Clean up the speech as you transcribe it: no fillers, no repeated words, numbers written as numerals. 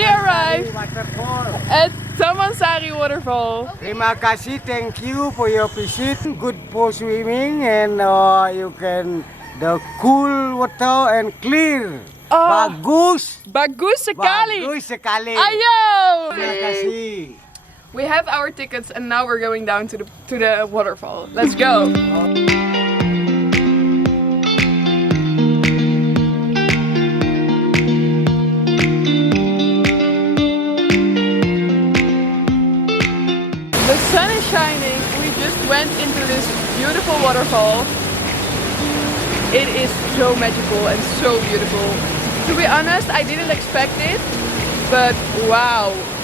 We arrived Waterfall. at Tamansari waterfall. Terima kasih, thank you for your visit. Good for swimming and you can the cool water and clear. Bagus. Bagus sekali. Bagus sekali. Ayo! Terima kasih. We have our tickets and now we're going down to the waterfall. Let's go. The sun is shining. We just went into this beautiful waterfall. It is so magical and so beautiful. To be honest, I didn't expect it, but wow.